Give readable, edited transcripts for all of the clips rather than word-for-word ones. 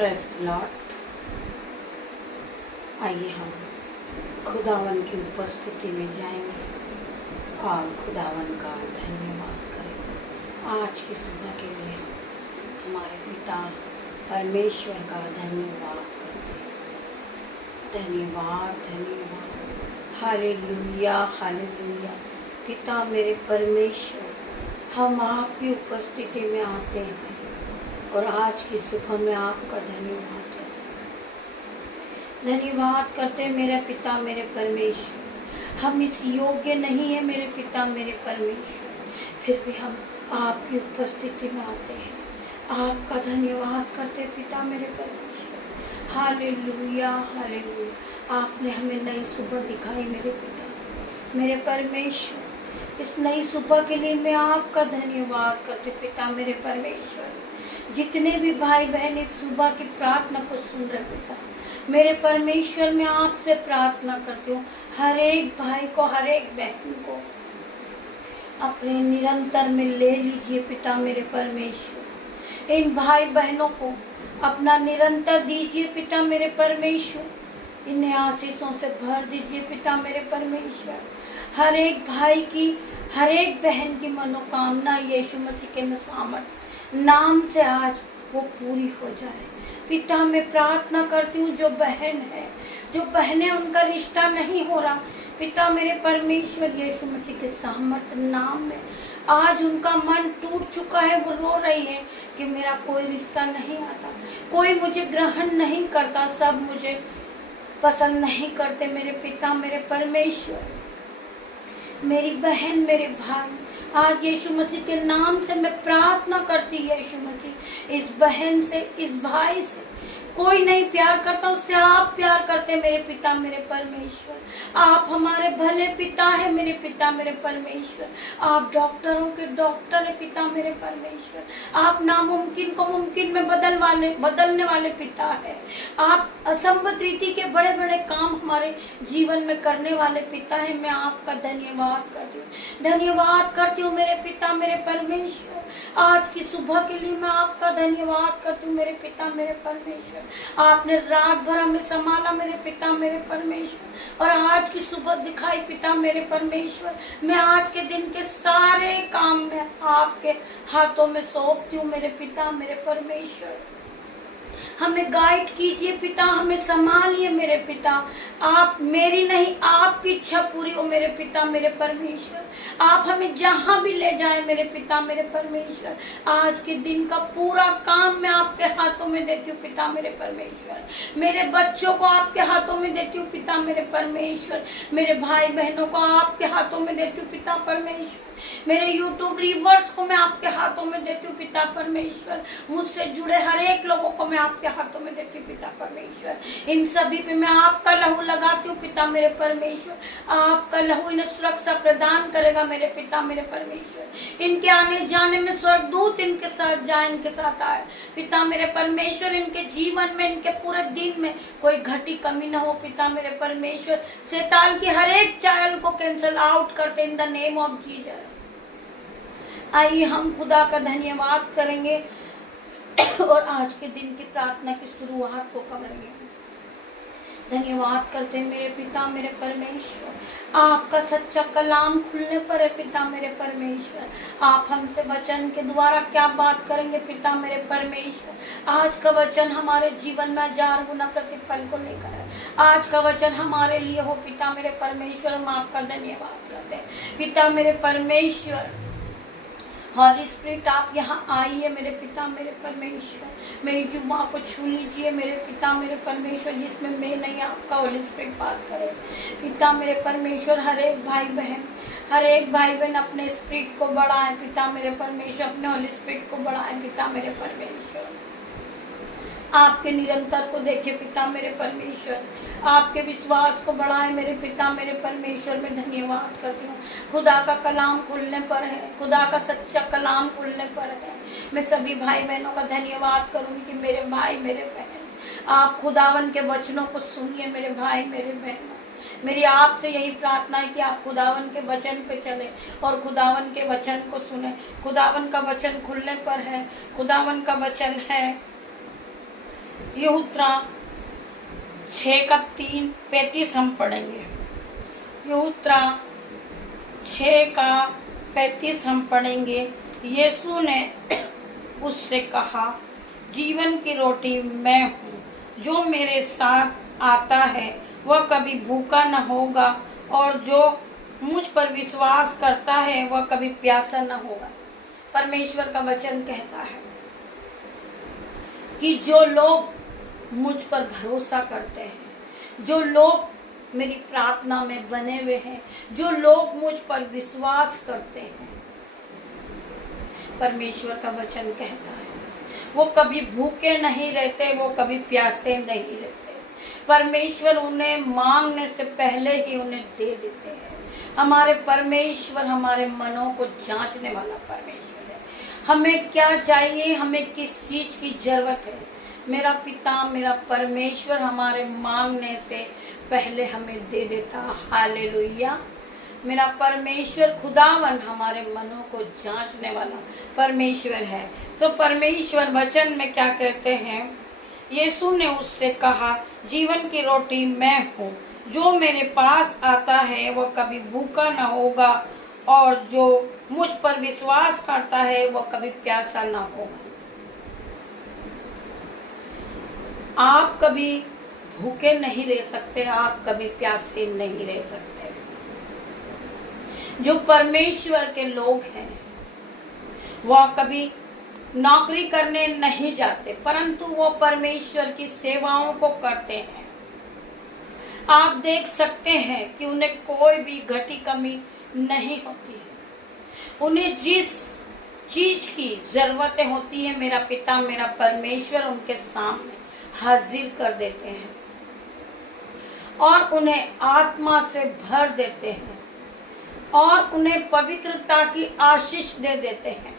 Press the Lord. आइए हम खुदावन की उपस्थिति में जाएंगे और खुदावन का धन्यवाद करें। आज की सुबह के लिए हम हमारे पिता परमेश्वर का धन्यवाद करते हैं। धन्यवाद धन्यवाद, हालेलुया हालेलुया। पिता मेरे परमेश्वर, हम आपकी उपस्थिति में आते हैं और आज की सुबह में आपका धन्यवाद करते हैं। धन्यवाद करते हैं मेरे पिता मेरे परमेश्वर। हम इस योग्य नहीं है मेरे पिता मेरे परमेश्वर, फिर भी हम आपकी उपस्थिति में आते हैं, आपका धन्यवाद करते पिता मेरे परमेश्वर। Hallelujah hallelujah. आपने हमें नई सुबह दिखाई मेरे पिता मेरे परमेश्वर। इस नई सुबह के लिए मैं आपका धन्यवाद करते पिता मेरे परमेश्वर। जितने भी भाई बहन इस सुबह की प्रार्थना को सुन रहे पिता मेरे परमेश्वर, मैं आपसे प्रार्थना करती हूँ, हर एक भाई को हर एक बहन को अपने निरंतर में ले लीजिए पिता मेरे परमेश्वर। इन भाई बहनों को अपना निरंतर दीजिए पिता मेरे परमेश्वर। इन्हें आशीषों से भर दीजिए पिता मेरे परमेश्वर। हर एक भाई की हर एक बहन की मनोकामना यीशु मसीह के सामर्थ नाम से आज वो पूरी हो जाए। पिता मैं प्रार्थना करती हूँ, जो बहन है, जो बहनें उनका रिश्ता नहीं हो रहा, पिता मेरे परमेश्वर यीशु मसीह के सामर्थ नाम में आज उनका मन टूट चुका है। वो रो रही है कि मेरा कोई रिश्ता नहीं आता, कोई मुझे ग्रहण नहीं करता, सब मुझे पसंद नहीं करते मेरे पिता मेरे परमेश्वर। मेरी बहन मेरे भाई, आज यीशु मसीह के नाम से मैं प्रार्थना करती यीशु मसीह, इस बहन से इस भाई से कोई नहीं प्यार करता, उससे आप प्यार करते मेरे पिता मेरे परमेश्वर। आप हमारे भले पिता है मेरे पिता मेरे परमेश्वर। आप डॉक्टरों के डॉक्टर है पिता मेरे परमेश्वर। आप नामुमकिन को मुमकिन में बदलने वाले पिता है। आप असंभव रीति के बड़े बड़े काम हमारे जीवन में करने वाले पिता है। मैं आपका धन्यवाद करती हूँ, धन्यवाद करती हूँ मेरे पिता मेरे परमेश्वर। आज की सुबह के लिए मैं आपका धन्यवाद करती हूँ मेरे पिता मेरे परमेश्वर। आपने रात भर हमें संभाला मेरे पिता मेरे परमेश्वर, और आज की सुबह दिखाई पिता मेरे परमेश्वर। मैं आज के दिन के सारे काम में आपके हाथों में सौंपती हूँ मेरे पिता मेरे परमेश्वर। हमें गाइड कीजिए पिता, हमें संभालिए मेरे पिता। आप मेरी नहीं आपकी इच्छा पूरी हो मेरे पिता मेरे परमेश्वर। आप हमें जहां भी ले जाए मेरे पिता मेरे परमेश्वर। आज के दिन का पूरा काम मैं आपके हाथों में देती हूँ पिता मेरे परमेश्वर। मेरे बच्चों को आपके हाथों में देती हूँ पिता मेरे परमेश्वर। मेरे भाई बहनों को आपके हाथों में देती हूँ पिता परमेश्वर। मेरे यूट्यूब रिवर्स को मैं आपके हाथों में देती हूँ पिता परमेश्वर। मुझसे जुड़े हर एक लोगों को मैं आपके हाथों में देती हूँ पिता परमेश्वर। इन सभी पे मैं आपका लहू लगाती हूँ पिता मेरे परमेश्वर। आपका लहू इन्हें सुरक्षा प्रदान करेगा मेरे पिता मेरे परमेश्वर। इनके आने जाने में स्वर्गदूत इनके साथ जाए, इनके साथ आए पिता मेरे परमेश्वर। इनके जीवन में इनके पूरे दिन में कोई घटी कमी न हो पिता मेरे परमेश्वर। शैतान की हर एक चाल को कैंसल आउट करते इन द नेम ऑफ जीसस। आइए हम खुदा का धन्यवाद करेंगे और आज के दिन की प्रार्थना की शुरुआत को करेंगे। धन्यवाद करते हैं मेरे पिता मेरे परमेश्वर। आपका सच्चा कलाम खुलने पर है पिता मेरे परमेश्वर। आप हमसे वचन के द्वारा क्या बात करेंगे पिता मेरे परमेश्वर। आज का वचन हमारे जीवन में 1000 गुना प्रतिफल को लेकर है। आज का वचन हमारे लिए हो पिता मेरे परमेश्वर। हम आपका धन्यवाद करते हैं पिता मेरे परमेश्वर। हॉली स्पिरिट आप यहाँ आइए मेरे पिता मेरे परमेश्वर। मेरी जुबां को छू लीजिए मेरे पिता मेरे परमेश्वर, जिसमें मैं नहीं आपका हॉली स्पिरिट बात करे पिता मेरे परमेश्वर। हर एक भाई बहन अपने स्पिरिट को बढ़ाए पिता मेरे परमेश्वर, अपने हॉली स्पिरिट को बढ़ाए पिता मेरे परमेश्वर। आपके निरंतर को देखे पिता मेरे परमेश्वर। आपके विश्वास को बढ़ाए मेरे पिता मेरे परमेश्वर। में धन्यवाद करती हूँ। खुदा का कलाम खुलने पर है, खुदा का सच्चा कलाम खुलने पर है। मैं सभी भाई बहनों का धन्यवाद करूँगी कि मेरे भाई मेरे बहन आप खुदावन के वचनों को सुनिए मेरे भाई मेरे बहनों। मेरी आपसे यही प्रार्थना है कि आप खुदावन के वचन पे चले और खुदावन के वचन को सुने। खुदावन का वचन खुलने पर है, खुदावन का वचन है। यहूत्रा 6:35 हम पढ़ेंगे। यहूत्रा 6:35 हम पढ़ेंगे। यीशु ने उससे कहा, जीवन की रोटी मैं हूँ, जो मेरे साथ आता है वह कभी भूखा न होगा, और जो मुझ पर विश्वास करता है वह कभी प्यासा न होगा। परमेश्वर का वचन कहता है कि जो लोग मुझ पर भरोसा करते हैं, जो लोग मेरी प्रार्थना में बने हुए हैं, जो लोग मुझ पर विश्वास करते हैं, परमेश्वर का वचन कहता है वो कभी भूखे नहीं रहते, वो कभी प्यासे नहीं रहते। परमेश्वर उन्हें मांगने से पहले ही उन्हें दे देते हैं। हमारे परमेश्वर हमारे मनों को जांचने वाला परमेश्वर है। हमें क्या चाहिए, हमें किस चीज की जरूरत है, मेरा पिता मेरा परमेश्वर हमारे मांगने से पहले हमें दे देता। हालेलुया। मेरा परमेश्वर खुदावन हमारे मनों को जांचने वाला परमेश्वर है। तो परमेश्वर वचन में क्या कहते हैं? यीशु ने उससे कहा, जीवन की रोटी मैं हूँ, जो मेरे पास आता है वह कभी भूखा न होगा, और जो मुझ पर विश्वास करता है वह कभी प्यासा न होगा। आप कभी भूखे नहीं रह सकते, आप कभी प्यासे नहीं रह सकते। जो परमेश्वर के लोग हैं वह कभी नौकरी करने नहीं जाते, परंतु वो परमेश्वर की सेवाओं को करते हैं। आप देख सकते हैं कि उन्हें कोई भी घटी कमी नहीं होती है। उन्हें जिस चीज की जरूरतें होती है, मेरा पिता मेरा परमेश्वर उनके सामने हाजिर कर देते हैं और उन्हें आत्मा से भर देते हैं और उन्हें पवित्रता की आशीष दे देते हैं।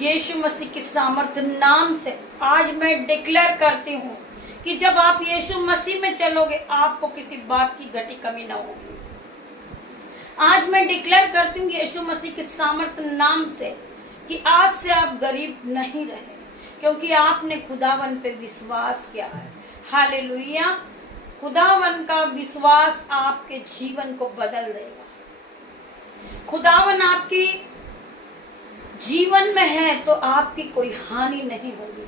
यीशु मसीह की सामर्थ्य नाम से आज मैं डिक्लेयर करती हूँ कि जब आप यीशु मसीह में चलोगे आपको किसी बात की घटी कमी ना होगी। आज मैं डिक्लेयर करती हूँ यीशु मसीह के सामर्थ्य नाम से कि आज से आप गरीब नहीं रहे, क्योंकि आपने खुदावन पे विश्वास किया है। हालेलुया। खुदावन का विश्वास आपके जीवन को बदल देगा। खुदावन आपकी जीवन में है तो आपकी कोई हानि नहीं होगी।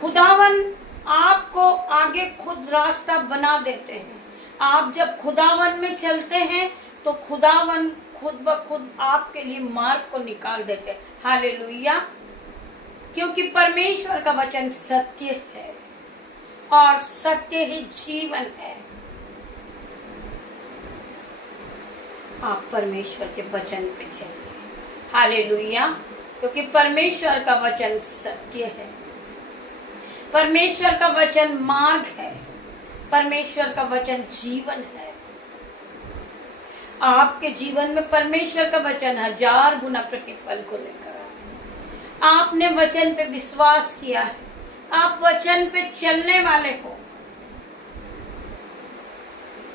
खुदावन आपको आगे खुद रास्ता बना देते हैं। आप जब खुदावन में चलते हैं तो खुदावन खुद ब खुद आपके लिए मार्ग को निकाल देते हैं। हालेलुया। क्योंकि परमेश्वर का वचन सत्य है और सत्य ही जीवन है। आप परमेश्वर के वचन पे चलिए। हालेलुया। क्योंकि परमेश्वर का वचन सत्य है, परमेश्वर का वचन मार्ग है, परमेश्वर का वचन जीवन है। आपके जीवन में परमेश्वर का वचन 1000 गुना प्रतिफल को लेकर आए। आपने वचन पे विश्वास किया है, आप वचन पे चलने वाले हो,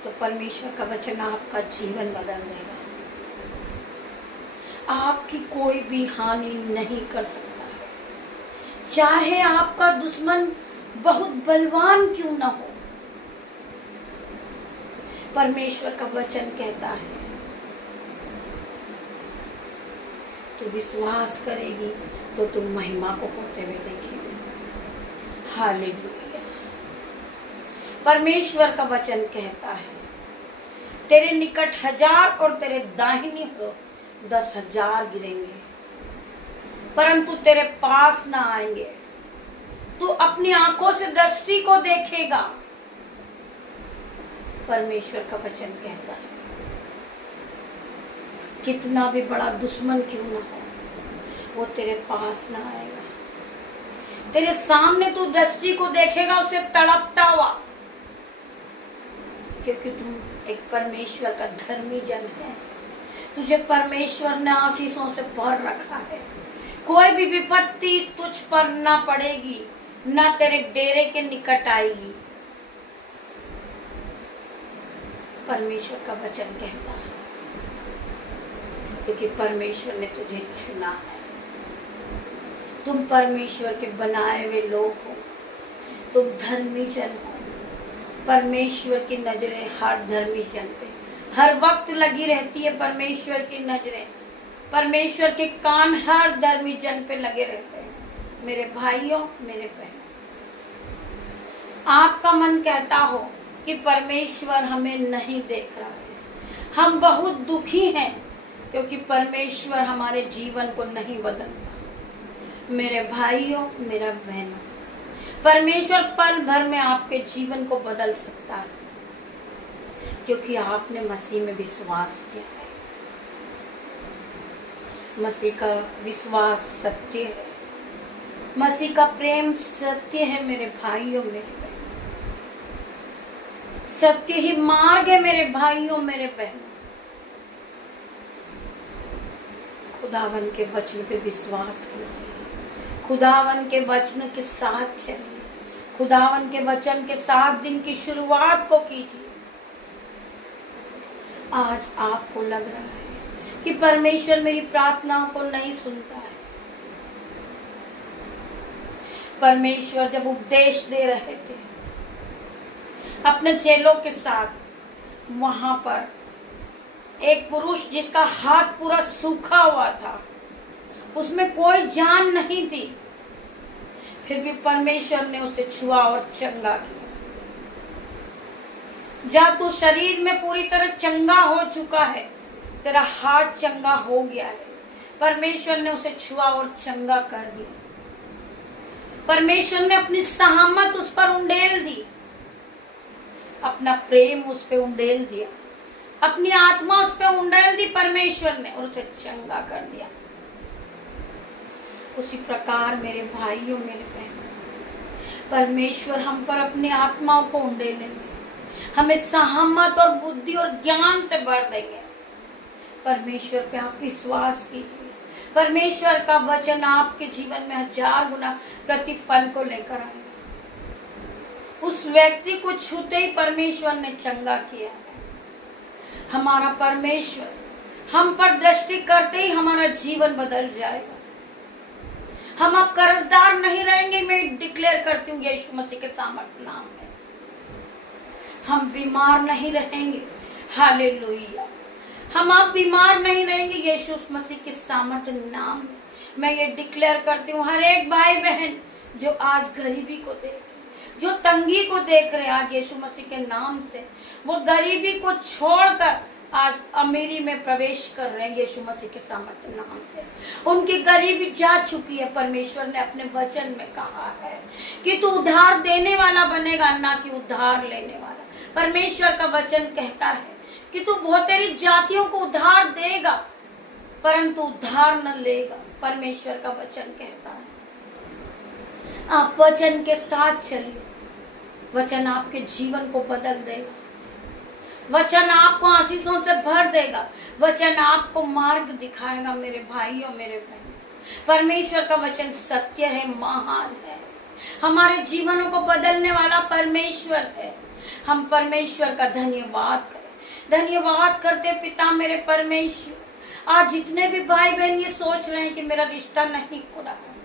तो परमेश्वर का वचन आपका जीवन बदल देगा। आपकी कोई भी हानि नहीं कर सकता है, चाहे आपका दुश्मन बहुत बलवान क्यों ना हो। परमेश्वर का वचन कहता है तू विश्वास करेगी तो तुम महिमा को होते हुए देखेगी। हालेलुया। परमेश्वर का वचन कहता है तेरे निकट 1000 और तेरे दाहिनी हो 10,000 गिरेंगे, परंतु तेरे पास ना आएंगे। तू अपनी आंखों से दृष्टि को देखेगा। परमेश्वर का वचन कहता है कितना भी बड़ा दुश्मन क्यों ना हो, वो तेरे पास ना आएगा। तेरे सामने तू दृष्टि को देखेगा उसे तड़पता हुआ, क्योंकि तू एक परमेश्वर का धर्मी जन है। तुझे परमेश्वर ने आशीषों से भर रखा है। कोई भी विपत्ति तुझ पर ना पड़ेगी, ना तेरे डेरे के निकट आएगी। परमेश्वर का वचन कहता है क्योंकि परमेश्वर ने तुझे चुना है। तुम परमेश्वर के बनाए हुए लोग हो, तुम धर्मी जन हो। परमेश्वर की नजरें हर धर्मी जन पे हर वक्त लगी रहती है। परमेश्वर की नजरें, परमेश्वर के कान हर धर्मी जन पे लगे रहते हैं। मेरे भाइयों, मेरे बहनों, आपका मन कहता हो कि परमेश्वर हमें नहीं देख रहा है, हम बहुत दुखी हैं क्योंकि परमेश्वर हमारे जीवन को नहीं बदलता। मेरे भाइयों, मेरा बहनों, परमेश्वर पल भर में आपके जीवन को बदल सकता है क्योंकि आपने मसीह में विश्वास किया है। मसीह का विश्वास सत्य है, मसीह का प्रेम सत्य है। मेरे भाइयों, मेरे बहनों, सत्य ही मार्ग है। मेरे भाइयों, मेरे बहनों, खुदावन के वचन पे विश्वास कीजिए, खुदावन के वचन के साथ चलिए, खुदावन के वचन के साथ दिन की शुरुआत को कीजिए। आज आपको लग रहा है कि परमेश्वर मेरी प्रार्थनाओं को नहीं सुनता है। परमेश्वर जब उपदेश दे रहे थे अपने चेलों के साथ, वहां पर एक पुरुष जिसका हाथ पूरा सूखा हुआ था, उसमें कोई जान नहीं थी, फिर भी परमेश्वर ने उसे छुआ और चंगा किया। जब तू शरीर में पूरी तरह चंगा हो चुका है, तेरा हाथ चंगा हो गया है, परमेश्वर ने उसे छुआ और चंगा कर दिया। परमेश्वर ने अपनी सहमत उस पर उंडेल दी, अपना प्रेम उस पर उंडेल दिया, अपनी आत्मा उस पर उंडेल दी परमेश्वर ने, और उसे चंगा कर दिया। उसी प्रकार मेरे भाइयों, मेरे बहनों, परमेश्वर हम पर अपनी आत्माओं को उंडेलेंगे, हमें सहमत और बुद्धि और ज्ञान से भर देंगे। परमेश्वर पे आप विश्वास कीजिए, परमेश्वर का वचन आपके जीवन में 1000 गुना प्रतिफल को लेकर आएगा। उस व्यक्ति को छूते ही परमेश्वर ने चंगा किया है। हमारा परमेश्वर हम पर दृष्टि करते ही हमारा जीवन बदल जाएगा। हम अब कर्जदार नहीं रहेंगे। मैं डिक्लेयर करती हूँ यीशु मसीह के सामर्थ्य नाम में। हम बीमार नहीं रहेंगे। हालेलुया। हम अब बीमार नहीं रहेंगे यीशु मसीह के सामर्थ्य नाम में। मैं ये डिक्लेयर करती हूँ, हर एक भाई बहन जो आज गरीबी को देख रहे, जो तंगी को देख रहे, आज यीशु मसीह के नाम से वो गरीबी को छोड़कर आज अमीरी में प्रवेश कर रहे हैं यीशु मसीह के सामर्थ्य नाम से। उनकी गरीबी जा चुकी है। परमेश्वर ने अपने वचन में कहा है कि तू उधार देने वाला बनेगा, ना कि उधार लेने वाला। परमेश्वर का वचन कहता है कि तू बहुत तेरी जातियों को उधार देगा परंतु उधार न लेगा। परमेश्वर का वचन कहता है। आप वचन के साथ चलिए, वचन आपके जीवन को बदल देगा, वचन आपको आशीषों से भर देगा, वचन आपको मार्ग दिखाएगा। मेरे भाइयों, मेरे बहनों, परमेश्वर का वचन सत्य है, महान है, हमारे जीवनों को बदलने वाला परमेश्वर है। हम परमेश्वर का धन्यवाद करें। धन्यवाद करते पिता मेरे परमेश्वर। आज जितने भी भाई बहन ये सोच रहे हैं कि मेरा रिश्ता नहीं हो रहा है,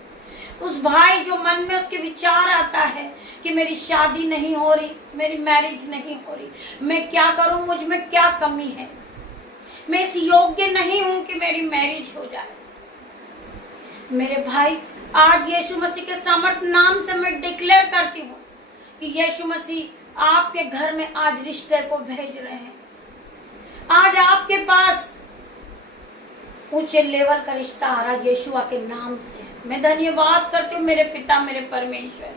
उस भाई जो मन में उसके विचार आता है कि मेरी शादी नहीं हो रही, मेरी मैरिज नहीं हो रही, मैं क्या करूं, मुझ में क्या कमी है, मैं इस योग्य नहीं हूं कि मेरी मैरिज हो जाए। मेरे भाई, आज यीशु मसीह के सामर्थ्य नाम से मैं डिक्लेयर करती हूँ कि यीशु मसीह आपके घर में आज रिश्ते को भेज रहे हैं। आज आपके पास ऊंचे लेवल का रिश्ता आ रहा यीशुआ के नाम से। मैं धन्यवाद करती हूँ मेरे पिता मेरे परमेश्वर।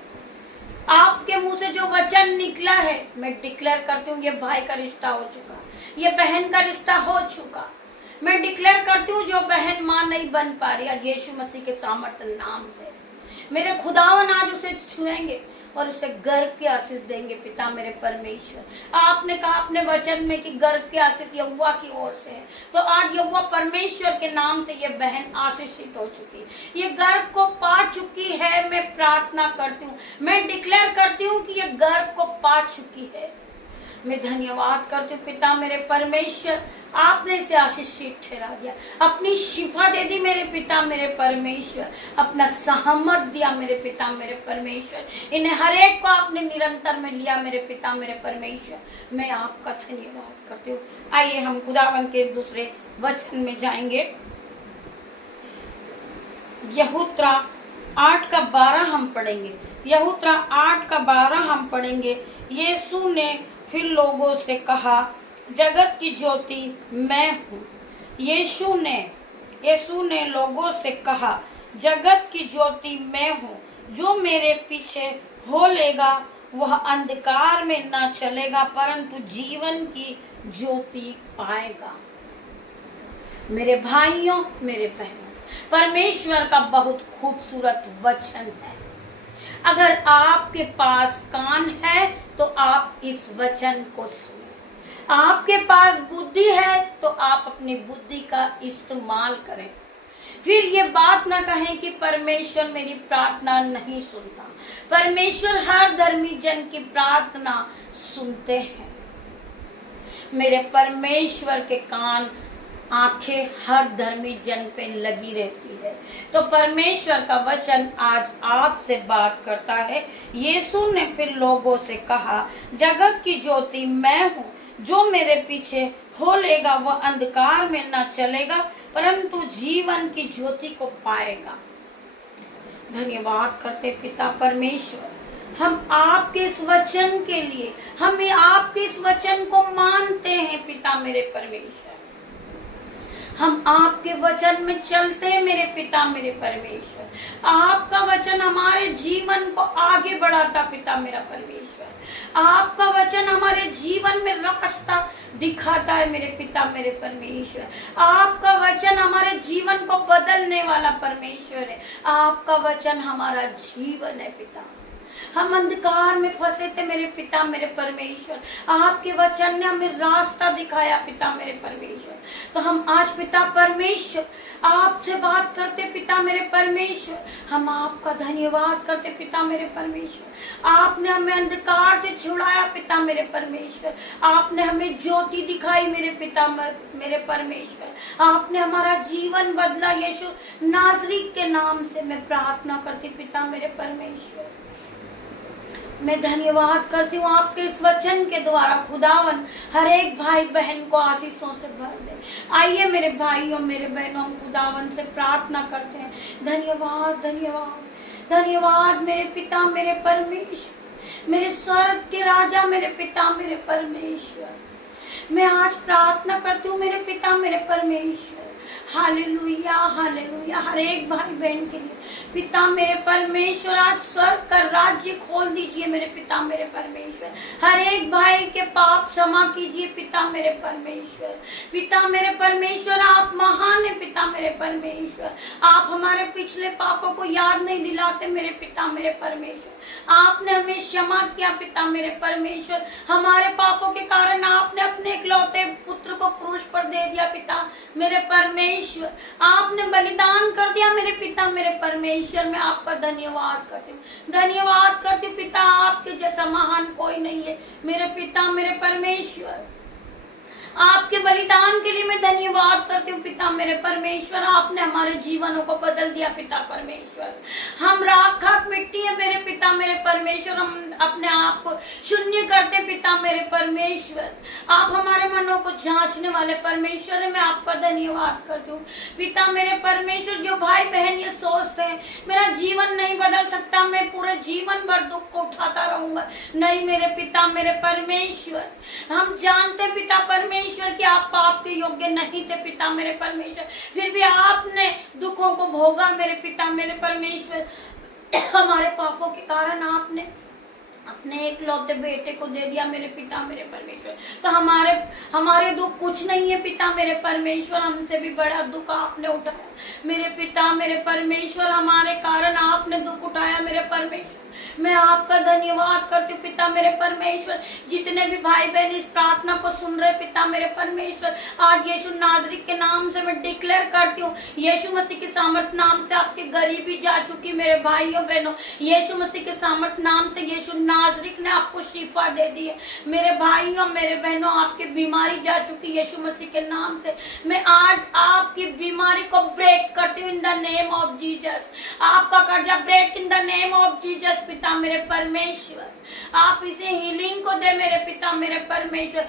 आपके मुंह से जो वचन निकला है, मैं डिक्लेयर करती हूँ ये भाई का रिश्ता हो चुका, ये बहन का रिश्ता हो चुका। मैं डिक्लेयर करती हूँ जो बहन माँ नहीं बन पा रही, आज यीशु मसीह के सामर्थ्य नाम से मेरे खुदावन आज उसे छुएंगे और उसे गर्भ की आशीष देंगे। पिता मेरे परमेश्वर, आपने कहा अपने वचन में कि गर्भ की आशीष यहोवा की ओर से है, तो आज यहोवा परमेश्वर के नाम से ये बहन आशीषित हो चुकी, ये गर्भ को पा चुकी है। मैं प्रार्थना करती हूँ, मैं डिक्लेयर करती हूँ कि ये गर्भ को पा चुकी है। मैं धन्यवाद करती हूँ पिता मेरे परमेश्वर, आपने इसे आशीषित ठहरा दिया, अपनी शिफा दे दी मेरे पिता मेरे परमेश्वर, अपना सामर्थ दिया मेरे पिता मेरे परमेश्वर, इन्हें हर एक को आपने निरंतर में लिया मेरे पिता मेरे परमेश्वर, मैं आपका धन्यवाद करती हूँ। आइए हम खुदावन के दूसरे वचन में जाएंगे। यहूत्रा 8:12 हम पढ़ेंगे। यहूत्रा 8:12 हम पढ़ेंगे। यीशु ने फिर लोगों से कहा, जगत की ज्योति मैं हूँ। यीशु ने लोगों से कहा, जगत की ज्योति मैं हूँ। जो मेरे पीछे हो लेगा वह अंधकार में न चलेगा परंतु जीवन की ज्योति पाएगा। मेरे भाइयों मेरे बहनों, परमेश्वर का बहुत खूबसूरत वचन है। अगर आपके पास कान है तो आप इस वचन को सुनें। आपके पास बुद्धि है तो आप अपनी बुद्धि का इस्तेमाल करें। फिर ये बात ना कहें कि परमेश्वर मेरी प्रार्थना नहीं सुनता। परमेश्वर हर धर्मी जन की प्रार्थना सुनते हैं। मेरे परमेश्वर के कान आंखें हर धर्मी जन पे लगी रहती है। तो परमेश्वर का वचन आज आपसे बात करता है। यीशु ने फिर लोगों से कहा, जगत की ज्योति मैं हूँ। जो मेरे पीछे हो लेगा वह अंधकार में न चलेगा परंतु जीवन की ज्योति को पाएगा। धन्यवाद करते पिता परमेश्वर, हम आपके इस वचन के लिए, हम आपके इस वचन को मानते हैं पिता मेरे परमेश्वर। हम आपके वचन में चलते हैं मेरे पिता मेरे परमेश्वर। आपका वचन हमारे जीवन को आगे बढ़ाता पिता मेरा परमेश्वर। आपका वचन हमारे जीवन में रास्ता दिखाता है मेरे पिता मेरे परमेश्वर। आपका वचन हमारे जीवन को बदलने वाला परमेश्वर है। आपका वचन हमारा जीवन है पिता। हम अंधकार में फंसे थे मेरे पिता मेरे परमेश्वर, आपके वचन ने हमें रास्ता दिखाया पिता मेरे परमेश्वर। तो हम आज पिता परमेश्वर आपसे बात करते पिता मेरे परमेश्वर, हम आपका धन्यवाद करते पिता मेरे परमेश्वर। आपने हमें अंधकार से छुड़ाया पिता मेरे परमेश्वर। आपने हमें ज्योति दिखाई मेरे पिता मेरे परमेश्वर। आपने हमारा जीवन बदला। यीशु नाज़री के नाम से मैं प्रार्थना करती पिता मेरे परमेश्वर। मैं धन्यवाद करती हूँ आपके इस वचन के द्वारा खुदावन हर एक भाई बहन को आशीषों से भर दे। आइए मेरे भाइयों मेरे बहनों, हम खुदावन से प्रार्थना करते हैं। धन्यवाद धन्यवाद धन्यवाद मेरे पिता मेरे परमेश्वर, मेरे स्वर्ग के राजा मेरे पिता मेरे परमेश्वर। मैं आज प्रार्थना करती हूँ मेरे पिता मेरे परमेश्वर। Hallelujah hallelujah. हर एक भाई बहन के लिए पिता मेरे परमेश्वर आज स्वर्ग का राज्य खोल दीजिए मेरे पिता मेरे परमेश्वर। हर एक भाई के पाप क्षमा कीजिए पिता मेरे परमेश्वर। पिता मेरे परमेश्वर आप महान है पिता मेरे परमेश्वर। आप हमारे पिछले पापों को याद नहीं दिलाते मेरे पिता मेरे परमेश्वर। आपने हमें क्षमा किया पिता मेरे परमेश्वर। हमारे पापों के कारण आपने अपने इकलौते पुत्र को क्रूस पर दे दिया पिता मेरे परमेश्वर। आपने बलिदान कर दिया मेरे पिता मेरे परमेश्वर। मैं आपका धन्यवाद करती हूँ, धन्यवाद करती हूँ पिता। आपके जैसा महान कोई नहीं है मेरे पिता मेरे परमेश्वर। आपके बलिदान के लिए मैं धन्यवाद करती हूँ पिता मेरे परमेश्वर। आपने हमारे जीवनों को बदल दिया पिता परमेश्वर। हम राख मिट्टी है मेरे पिता मेरे परमेश्वर। हम अपने आप को शून्य करते पिता मेरे परमेश्वर। आप हमारे मनों को जांचने वाले परमेश्वर है। मैं आपका धन्यवाद करती हूँ पिता मेरे परमेश्वर। जो भाई बहन ये सोचते हैं मेरा जीवन नहीं बदल सकता, मैं पूरे जीवन भर दुख को उठाता रहूंगा, नहीं मेरे पिता मेरे परमेश्वर। हम जानते पिता परमेश्वर कि आप पाप के योग्य नहीं थे पिता मेरे परमेश्वर, फिर भी आपने दुखों को भोगा मेरे पिता मेरे परमेश्वर। हमारे पापों के कारण आपने अपने एकलौते बेटे को दे दिया मेरे पिता मेरे परमेश्वर। तो हमारे दुख कुछ नहीं है पिता मेरे परमेश्वर। हमसे भी बड़ा दुख आपने उठाया मेरे पिता मेरे परमेश्वर, हमारे कारण आपने दुख उठाया मेरे परमेश्वर। मैं आपका धन्यवाद करती हूँ पिता मेरे परमेश्वर। जितने भी भाई बहन इस प्रार्थना को सुन रहे पिता मेरे परमेश्वर, आज यीशु नाजरीक के नाम से मैं डिक्लेयर करती हूँ, यीशु मसीह के सामर्थ्य नाम से आपकी गरीबी जा चुकी मेरे भाइयों बहनों। यीशु मसीह के सामर्थ्य नाम से यीशु नाजरीक ने आपको शिफा दे दी है मेरे भाइयों मेरे बहनों। आपकी बीमारी जा चुकी यीशु मसीह के नाम से। मैं आज आपकी बीमारी को ब्रेक करती हूँ in the name of Jesus. आपका कर्जा break in the name of Jesus पिता मेरे परमेश्वर। आप इसे हीलिंग को दे मेरे पिता मेरे परमेश्वर।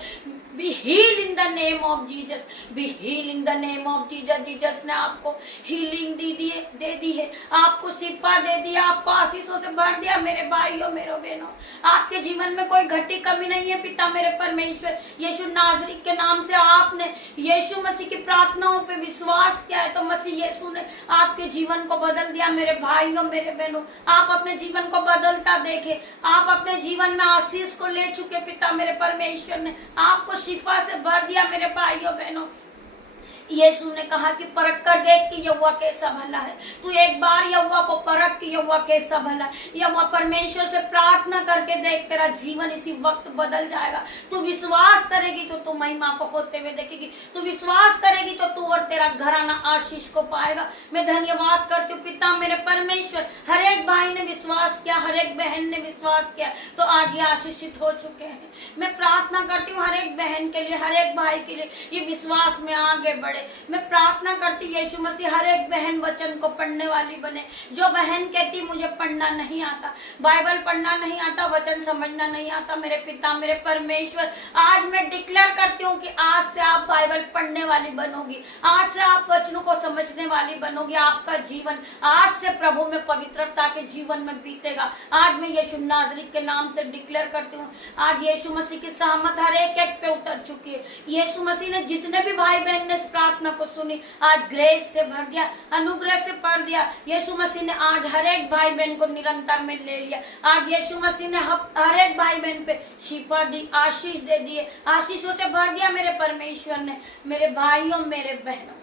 Be heal in the name of Jesus, be heal in the name of Jesus. Jesus ने आपको हीलिंग दे दी है, आपको शिफा दे दिया, आपको आशीषों से भर दिया मेरे भाइयों मेरे बहनों। आपके जीवन में कोई घटी कमी नहीं है पिता मेरे परमेश्वर। यीशु नाजरीक के नाम से आपने यीशु मसीह की प्रार्थनाओं पे विश्वास किया है तो मसीह यीशु ने आपके जीवन को बदल दिया मेरे भाइयों मेरे बहनों। आप अपने जीवन को बदलता देखे, आप अपने जीवन में आशीष को ले चुके पिता मेरे परमेश्वर ने आपको शिफा से भर दिया मेरे भाइयों बहनों। यीशु ने कहा कि परख कर देख कि यहोवा कैसा भला है। तू एक बार यहोवा को परख कि यहोवा कैसा भला है। यहोवा परमेश्वर से प्रार्थना करके देख, तेरा जीवन इसी वक्त बदल जाएगा। तू विश्वास करेगी तो तू महिमा को होते हुए देखेगी। तू विश्वास करेगी तो तू और तेरा घराना आशीष को पाएगा। मैं धन्यवाद करती हूँ पिता मेरे परमेश्वर। हर एक भाई ने विश्वास किया, हर एक बहन ने विश्वास किया तो आज ये आशीषित हो चुके हैं। मैं प्रार्थना करती हूँ हर एक बहन के लिए, हर एक भाई के लिए, ये विश्वास में आगे बढ़े। मैं प्रार्थना करती यीशु मसीह हर एक बहन वचन को पढ़ने वाली बने। जो बहन कहती मुझे पढ़ना नहीं आता, बाइबल पढ़ना नहीं आता, वचन समझना नहीं आता, मेरे पिता मेरे परमेश्वर, आज मैं डिक्लेयर करती हूँ कि आज से आप बाइबल पढ़ने वाली बनोगी, आज से आप वचनों को समझने वाली बनोगी। आपका जीवन आज से प्रभु में पवित्रता के जीवन में बीतेगा। आज मैं यीशु नाजरीक के नाम से डिक्लेयर करती हूँ, आज यीशु मसीह की सहमत हर एक पे उतर चुकी है। यीशु मसीह ने जितने भी भाई बहन ने प्रार्थना को सुनी आज ग्रेस से भर दिया, अनुग्रह से भर दिया। यीशु मसीह ने आज हर एक भाई बहन को निरंतर में ले लिया। आज यीशु मसीह ने हर एक भाई बहन पे शिफा दी, आशीष दे दिए, आशीषों से भर दिया मेरे परमेश्वर ने। मेरे भाइयों मेरे बहनों,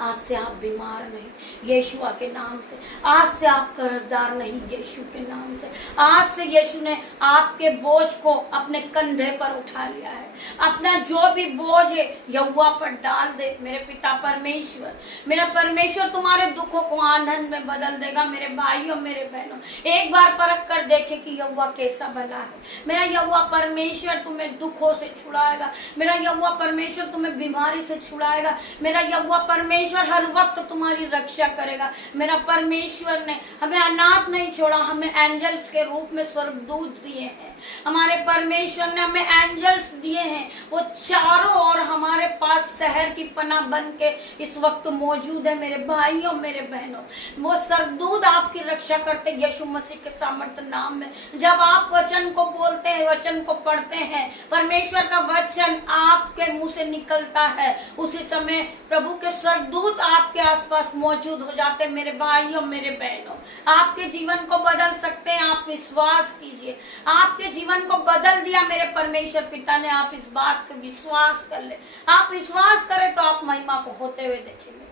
आज से आप बीमार नहीं यीशुआ के नाम से, आज से आप कर्जदार नहीं यीशु के नाम से। आज से यीशु ने आपके बोझ को अपने कंधे पर उठा लिया है। अपना जो भी बोझ है यहोवा पर डाल दे मेरे पिता परमेश्वर। मेरा परमेश्वर तुम्हारे दुखों को आनंद में बदल देगा मेरे भाइयों मेरे बहनों। एक बार परख कर देखे कि यहोवा कैसा भला है। मेरा यहोवा परमेश्वर तुम्हें दुखों से छुड़ाएगा, मेरा यहोवा परमेश्वर तुम्हें बीमारी से छुड़ाएगा, मेरा यहोवा परमेश्वर हर वक्त तुम्हारी रक्षा करेगा। मेरा परमेश्वर ने हमें अनाथ नहीं छोड़ा, हमें एंजल्स के रूप में स्वर्गदूत दिए हैं। हमारे परमेश्वर ने हमें एंजल्स दिए हैं, वो चारों ओर हमारे पास शहर की पनाह बन के इस वक्त मौजूद है मेरे भाइयों मेरे बहनों। वो स्वर्गदूत आपकी रक्षा करते यीशु मसीह के सामर्थ्य नाम में। जब आप वचन को बोलते हैं, वचन को पढ़ते हैं, परमेश्वर का वचन आपके मुंह से निकलता है, उसी समय प्रभु के स्वर्गदूत आपके आसपास मौजूद हो जाते हैं मेरे भाइयों मेरे बहनों। आपके जीवन को बदल सकते हैं, आप विश्वास कीजिए। आपके जीवन को बदल दिया मेरे परमेश्वर पिता ने, आप इस बात को विश्वास कर ले। आप विश्वास करें तो आप महिमा को होते हुए देखेंगे।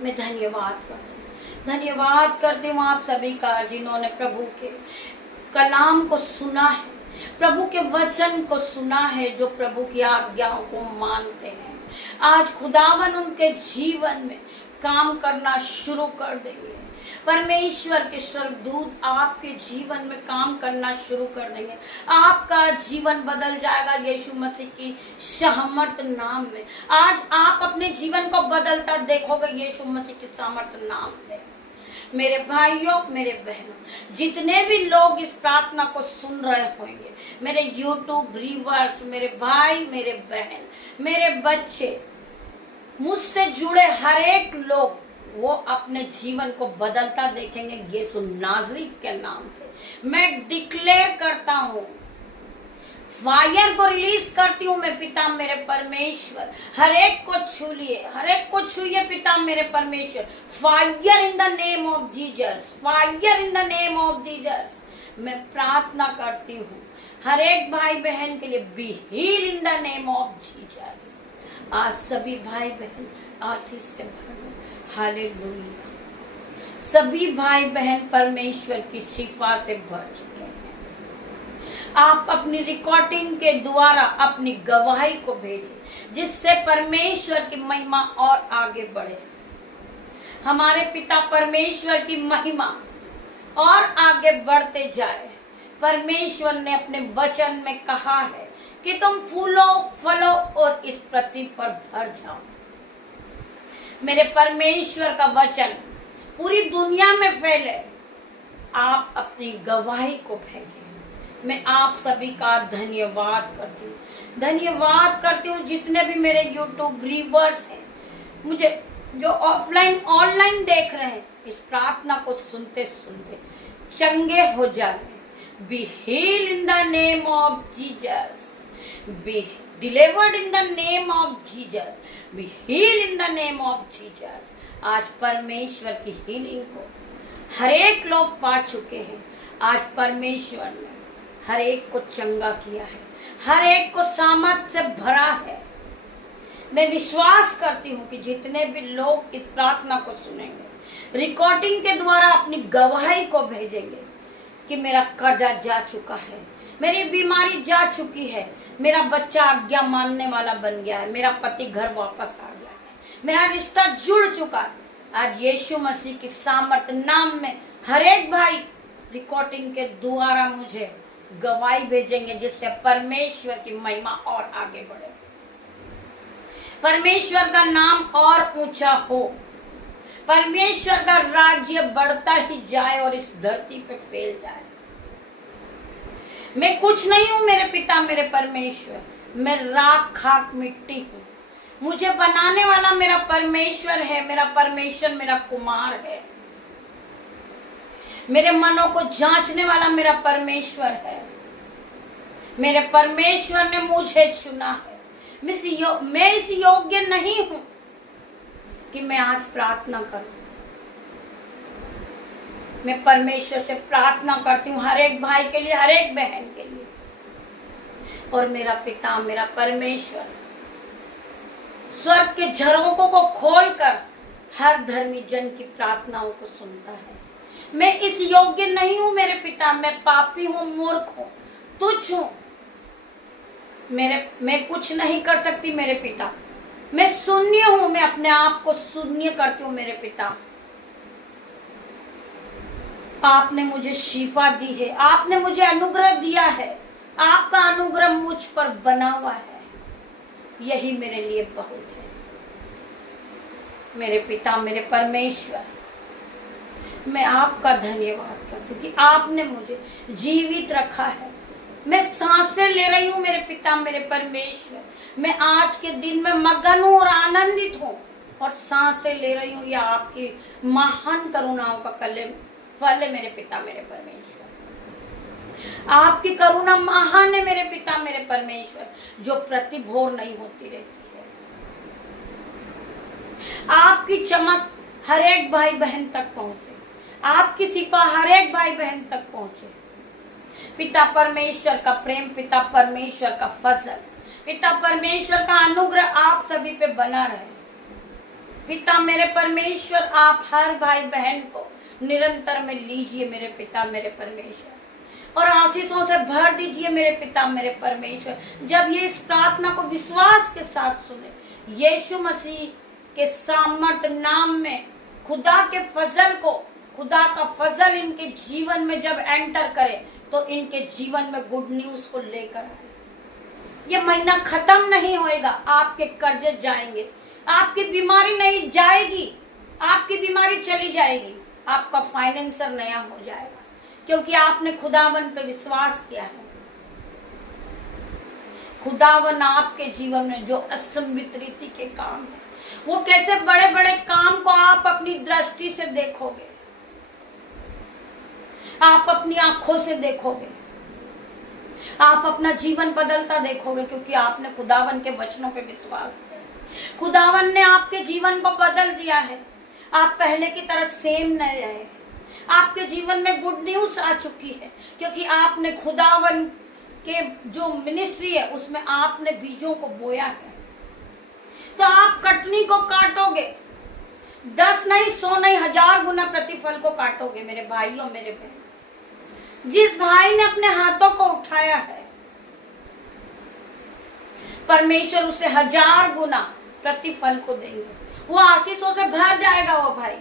मैं धन्यवाद करती हूँ आप सभी का जिन्होंने प्रभु के कलाम को सुना है, प्रभु के वचन को सुना है, जो प्रभु की आज्ञाओं को मानते हैं। आज खुदावन उनके जीवन में काम करना शुरू कर देंगे। परमेश्वर के स्वर्गदूत आपके जीवन में काम करना शुरू कर देंगे। आपका जीवन बदल जाएगा यीशु मसीह की सामर्थ नाम में। आज आप अपने जीवन को बदलता देखोगे यीशु मसीह के सामर्थ नाम से। मेरे भाइयों मेरे बहनों, जितने भी लोग इस प्रार्थना को सुन रहे होंगे, मेरे यूट्यूब व्यूअर्स, मेरे भाई मेरे बहन, मेरे बच्चे, मुझसे जुड़े हर एक लोग, वो अपने जीवन को बदलता देखेंगे यीशु नाजरीक के नाम से। मैं डिक्लेयर करता हूँ, फायर को रिलीज करती हूँ मैं पिता मेरे परमेश्वर। हर एक को छू लिए, हर एक को छूइए पिता मेरे परमेश्वर। Fire in the name of Jesus, fire in the name of Jesus. मैं प्रार्थना करती हूँ हर एक भाई बहन के लिए, be heal in the name of Jesus. आज सभी भाई बहन आशीष से भर दे। हालेलुया। सभी भाई बहन परमेश्वर की शिफा से भर चुके हैं। आप अपनी रिकॉर्डिंग के द्वारा अपनी गवाही को भेजें, जिससे परमेश्वर की महिमा और आगे बढ़े। हमारे पिता परमेश्वर की महिमा और आगे बढ़ते जाए। परमेश्वर ने अपने वचन में कहा है कि तुम फूलो फलो और इस पृथ्वी पर भर जाओ। मेरे परमेश्वर का वचन पूरी दुनिया में फैले। आप अपनी गवाही को भेजें। मैं आप सभी का धन्यवाद करती हूँ। धन्यवाद करती हूँ जितने भी मेरे YouTube व्यूअर्स हैं, मुझे जो ऑफलाइन ऑनलाइन देख रहे हैं, इस प्रार्थना को सुनते सुनते चंगे हो जाए। Be heal in the name of Jesus, be delivered in the name of Jesus, be heal in the name of Jesus. आज परमेश्वर की हीलिंग को हर एक लोग पा चुके हैं। आज परमेश्वर ने हर एक को चंगा किया है, हर एक को सामर्थ से भरा है। मैं विश्वास करती हूँ कि जितने भी लोग इस प्रार्थना को सुनेंगे, रिकॉर्डिंग के द्वारा अपनी गवाही को भेजेंगे कि मेरा कर्जा जा चुका है, मेरी बीमारी जा चुकी है, मेरा बच्चा आज्ञा मानने वाला बन गया है, मेरा पति घर वापस आ गया है, मेरा रिश्ता जुड़ चुका है। आज यीशु मसीह की सामर्थ नाम में हर एक भाई रिकॉर्डिंग के द्वारा मुझे गवाही भेजेंगे, जिससे परमेश्वर की महिमा और आगे बढ़े, परमेश्वर का नाम और ऊंचा हो, परमेश्वर का राज्य बढ़ता ही जाए और इस धरती पे फैल जाए। मैं कुछ नहीं हूं मेरे पिता मेरे परमेश्वर, मैं राख खाक मिट्टी हूं। मुझे बनाने वाला मेरा परमेश्वर है, मेरा परमेश्वर मेरा कुमार है। मेरे मनों को जांचने वाला मेरा परमेश्वर है। मेरे परमेश्वर ने मुझे चुना है। मैं इस योग्य नहीं हूं कि मैं आज प्रार्थना करूं। मैं परमेश्वर से प्रार्थना करती हूँ हर एक भाई के लिए, हर एक बहन के लिए। और मेरा पिता मेरा परमेश्वर स्वर्ग के झरोखों को खोलकर हर धर्मी जन की प्रार्थनाओं को सुनता है। मैं इस योग्य नहीं हूं मेरे पिता, मैं पापी हूं, मूर्ख हूं, तुच्छ हूं, मैं कुछ नहीं कर सकती मेरे पिता। मैं शून्य हूं, मैं अपने आप को शून्य करती हूँ मेरे पिता। आपने मुझे शिफा दी है, आपने मुझे अनुग्रह दिया है, आपका अनुग्रह मुझ पर बना हुआ है, यही मेरे लिए बहुत है। मेरे पिता मेरे परमेश्वर, मैं आपका धन्यवाद करती हूँ कि आपने मुझे जीवित रखा है। मैं सांसें ले रही हूँ मेरे पिता मेरे परमेश्वर। मैं आज के दिन में मगन हूँ और आनंदित हूँ और सांसें ले रही हूँ। यह आपकी महान करुणाओं का फल है मेरे पिता मेरे परमेश्वर। आपकी करुणा महान है मेरे पिता मेरे परमेश्वर, जो प्रतिभोर नहीं होती रहती है। आपकी चमक हर एक भाई बहन तक पहुंचे, आपकी शिफा हर एक भाई बहन तक पहुंचे। पिता परमेश्वर का प्रेम, पिता परमेश्वर का फजल, पिता परमेश्वर का अनुग्रह आप सभी पे बना रहे। पिता मेरे परमेश्वर, आप हर भाई बहन को निरंतर में लीजिए मेरे पिता मेरे परमेश्वर, और आशीषों से भर दीजिए मेरे पिता मेरे परमेश्वर। जब ये इस प्रार्थना को विश्वास के साथ सुने, यीशु मसीह के सामर्थ नाम में खुदा के फजल को, खुदा का फजल इनके जीवन में जब एंटर करे तो इनके जीवन में गुड न्यूज को लेकर आए। ये महीना खत्म नहीं होएगा, आपके कर्जे जाएंगे, आपकी बीमारी नहीं जाएगी, आपकी बीमारी चली जाएगी, आपका फाइनेंसर नया हो जाएगा, क्योंकि आपने खुदावन पे विश्वास किया है। खुदावन आपके जीवन में जो असंभित रीति के काम है, वो कैसे बड़े बड़े काम को आप अपनी दृष्टि से देखोगे, आप अपनी आंखों से देखोगे, आप अपना जीवन बदलता देखोगे, क्योंकि आपने खुदावन के वचनों पे विश्वास किया। खुदावन ने आपके जीवन को बदल दिया है। आप पहले की तरह सेम नहीं रहे। आपके जीवन में गुड न्यूज आ चुकी है, क्योंकि आपने खुदावन के जो मिनिस्ट्री है उसमें आपने बीजों को बोया है। तो आप कटनी को काटोगे, 10 नहीं 100 नहीं 1000 गुना प्रतिफल को काटोगे मेरे भाई और मेरे बहन। जिस भाई ने अपने हाथों को उठाया है, परमेश्वर उसे 1000 गुना प्रतिफल को देंगे। वो आशीषों से भर जाएगा वो भाई।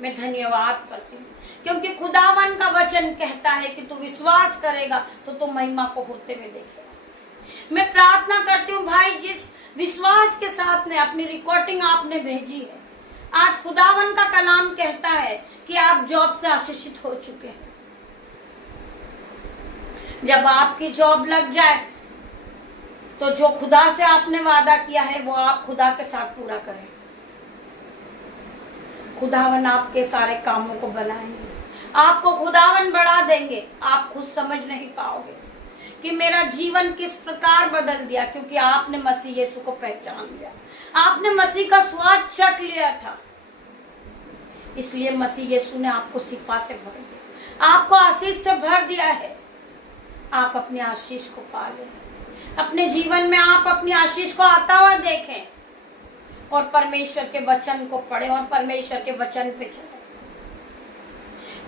मैं धन्यवाद करती हूँ, क्योंकि खुदावन का वचन कहता है कि तू विश्वास करेगा तो तू महिमा को होते हुए देखेगा। मैं प्रार्थना करती हूँ भाई, जिस विश्वास के साथ ने अपनी रिकॉर्डिंग आपने भेजी है, आज खुदावन का कलाम कहता है कि आप जॉब से आशीषित हो चुके हैं। जब आपकी जॉब लग जाए तो जो खुदा से आपने वादा किया है वो आप खुदा के साथ पूरा करें। खुदावन आपके सारे कामों को बनाएंगे, आपको खुदावन बढ़ा देंगे। आप खुद समझ नहीं पाओगे कि मेरा जीवन किस प्रकार बदल दिया, क्योंकि आपने मसीह यीशु को पहचान लिया, आपने मसीह का स्वाद चख लिया था। इसलिए मसीह यीशु ने आपको शिफा से भर दिया, आपको आशीष से भर दिया है। आप अपने आशीष को पालें, अपने जीवन में आप अपनी आशीष को आता हुआ देखें और परमेश्वर के वचन को पढ़ें और परमेश्वर के वचन पे चलें।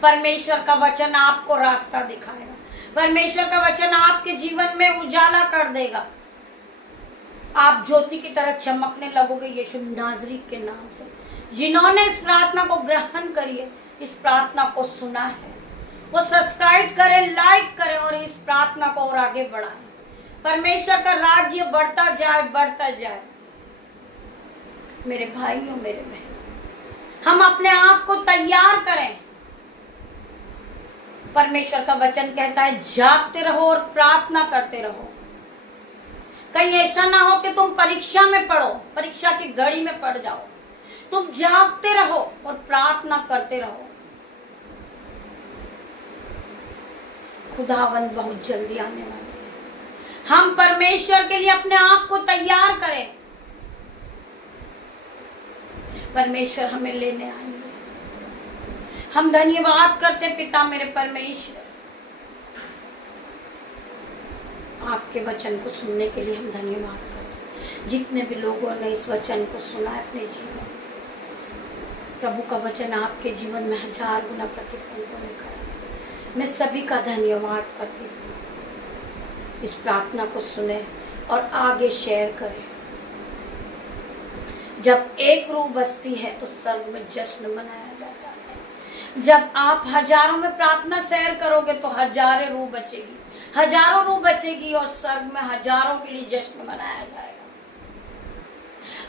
परमेश्वर का वचन आपको रास्ता दिखाएगा, परमेश्वर का वचन आपके जीवन में उजाला कर देगा। आप ज्योति की तरह चमकने लगोगे यीशु नाजरी के नाम से। जिन्होंने इस प्रार्थना को ग्रहण करिए, इस प्रार्थना को सुना है, वो सब्सक्राइब करें, लाइक करें और इस प्रार्थना को और आगे बढ़ाएं। परमेश्वर का राज्य बढ़ता जाए, बढ़ता जाए। मेरे भाइयों मेरे बहनों, हम अपने आप को तैयार करें। परमेश्वर का वचन कहता है जागते रहो और प्रार्थना करते रहो। कहीं ऐसा ना हो कि तुम परीक्षा में पढ़ो, परीक्षा की घड़ी में पड़ जाओ। तुम जागते रहो और प्रार्थना करते रहो। खुदावन बहुत जल्दी आने वाले हैं। हम परमेश्वर के लिए अपने आप को तैयार करें। परमेश्वर हमें लेने आएंगे। हम धन्यवाद करते पिता मेरे परमेश्वर, आपके वचन को सुनने के लिए हम धन्यवाद करते। जितने भी लोगों ने इस वचन को सुना है अपने जीवन, प्रभु का वचन आपके जीवन में 1000 गुना प्रतिफल को लेकर आए। मैं सभी का धन्यवाद करती हूँ। इस प्रार्थना को सुने और आगे शेयर करें। जब एक रूह बसती है तो स्वर्ग में जश्न मनाया जाता है। जब आप हजारों में प्रार्थना शेयर करोगे तो हजारों रूह बचेगी, हजारों रूह बचेगी और स्वर्ग में हजारों के लिए जश्न मनाया जाएगा।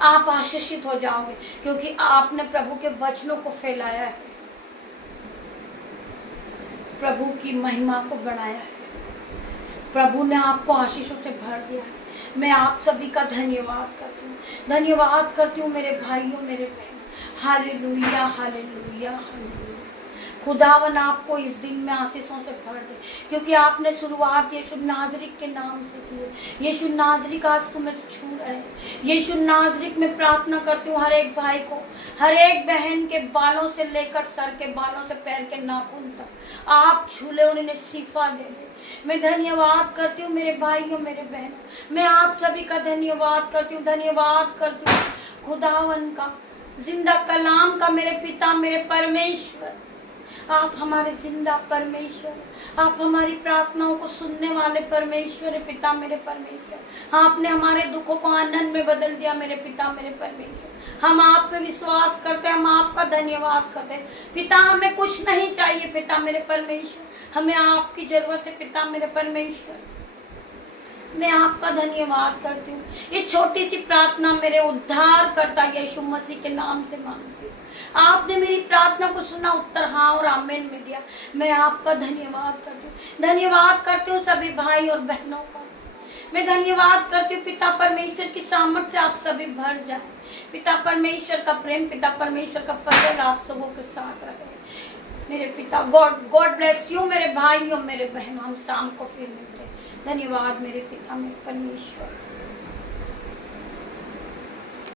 आप आशीषित हो जाओगे क्योंकि आपने प्रभु के वचनों को फैलाया है, प्रभु की महिमा को बढ़ाया है, प्रभु ने आपको आशीषों से भर दिया है। मैं आप सभी का धन्यवाद करती हूँ, धन्यवाद करती हूँ मेरे भाइयों मेरे बहनों। Hallelujah hallelujah hallelujah. खुदावन आपको इस दिन में आशीषों से भर दे, क्योंकि आपने शुरुआत यीशु नाज़री के नाम से की है। यीशु नाज़री का आज तुम्हें छू रहे हैं। यीशु नाज़री में प्रार्थना करती हूँ हर एक भाई को, हर एक बहन के बालों से लेकर सर के बालों से पैर के नाखून तक आप छूले और उन्हें शिफा दे दे। मैं धन्यवाद करती हूँ मेरे भाइयों मेरे बहनों। मैं आप सभी का धन्यवाद करती हूँ, धन्यवाद करती हूँ खुदावन का, जिंदा कलाम का, मेरे पिता मेरे परमेश्वर। आप हमारे जिंदा परमेश्वर, आप हमारी प्रार्थनाओं को सुनने वाले परमेश्वर पिता मेरे परमेश्वर। आपने हमारे दुखों को आनंद में बदल दिया मेरे पिता मेरे परमेश्वर। हम आप पे विश्वास करते हैं, हम आपका धन्यवाद करते हैं पिता। हमें कुछ नहीं चाहिए पिता मेरे परमेश्वर, हमें आपकी जरूरत है पिता मेरे परमेश्वर। मैं आपका धन्यवाद करती हूँ। ये छोटी सी प्रार्थना मेरे उद्धारकर्ता यीशु मसीह के नाम से मांगती हूँ। आपने मेरी प्रार्थना को सुना, उत्तर हाँ और आमीन में दिया। मैं आपका धन्यवाद करती हूँ, धन्यवाद करती हूँ सभी भाई और बहनों का। मैं धन्यवाद करती हूँ पिता परमेश्वर की सामर्थ से आप सभी भर जाए। पिता परमेश्वर का प्रेम, पिता परमेश्वर का फजल आप सबों के साथ रहे मेरे पिता। गॉड ब्लेस यू मेरे भाइयों मेरे बहनों। हम शाम को फिर मिलते हैं। धन्यवाद मेरे पिता मेरे परमेश्वर।